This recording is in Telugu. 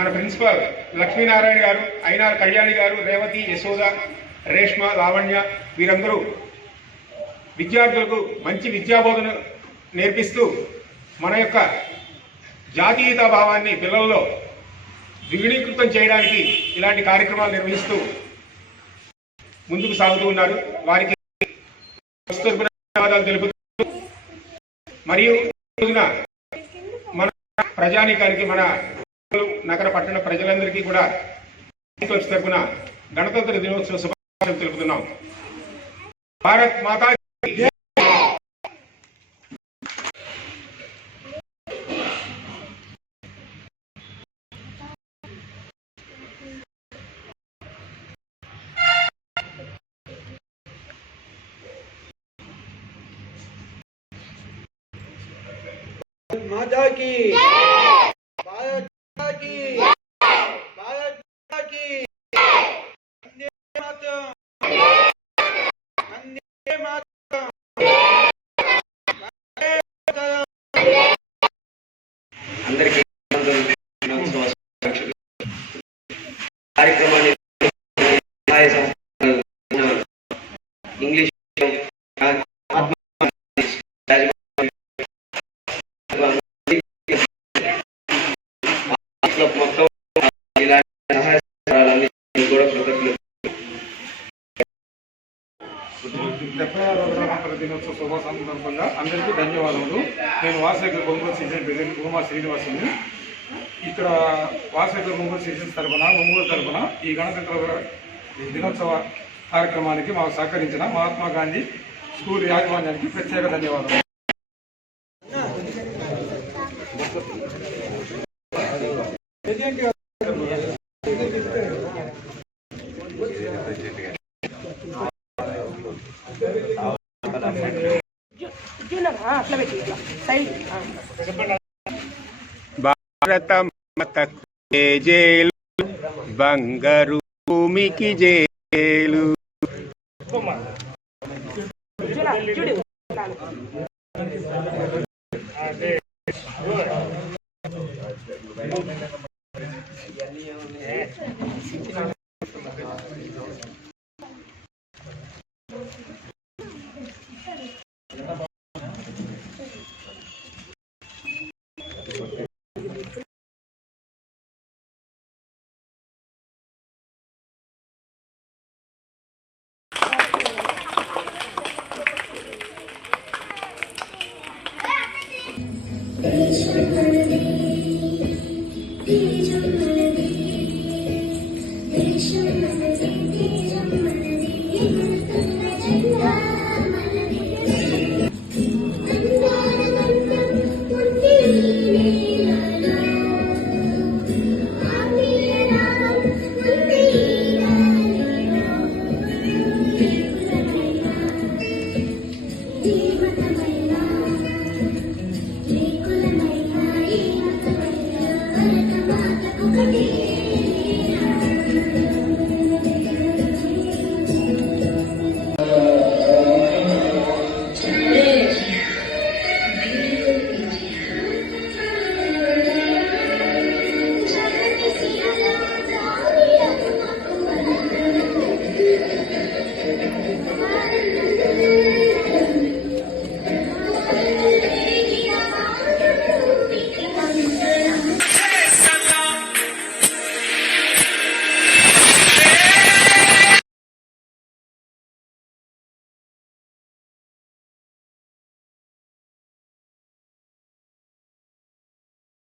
మన ప్రిన్సిపల్ లక్ష్మీనారాయణ గారు, ఐనార్ కళ్యాణి గారు, రేవతి, యశోద, రేష్మ, లావణ్య వీరందరూ విద్యార్థులకు మంచి విద్యాబోధన నేర్పిస్తూ మన యొక్క జాతీయతా భావాన్ని పిల్లల్లో ద్విగుణీకృతం చేయడానికి ఇలాంటి కార్యక్రమాలు నిర్వహిస్తూ ముందుకు సాగుతూ ఉన్నారు. వారికి ధన్యవాదాలు తెలుపుతూ మరియు రోజున మన ప్రజానీకానికి, మన నగర పట్టణ ప్రజలందరికీ కూడా తరపున గణతంత్ర దినోత్సవ శుభాకాంక్షలు తెలుపుతున్నాం. భారత్ మాతా माता की भारत माता की भारत माता की वंदे मातरम वंदे मातरम అందరికీ కార్యక్రమాన్ని ఇంగ్లీష్ మొత్తం ఇలాంటి సహాయాలన్నీ కూడా కృతజ్ఞతలు. 76వ గణతంత్ర దినోత్సవ శుభ సందర్భంగా అందరికీ ధన్యవాదములు. నేను వాసవి ఒంగోలు సీజన్ ప్రెసిడెంట్ కుమార్ శ్రీనివాసుని. ఇక్కడ వాసవి ఒంగోలు సీజన్ ఒంగోలు తరఫున ఈ గణతంత్ర దినోత్సవ కార్యక్రమానికి మాకు సహకరించిన మహాత్మా గాంధీ స్కూల్ యాజమాన్యానికి ప్రత్యేక ధన్యవాదాలు. భారత మాతకు జేలు, బంగారు భూమికి జేలు.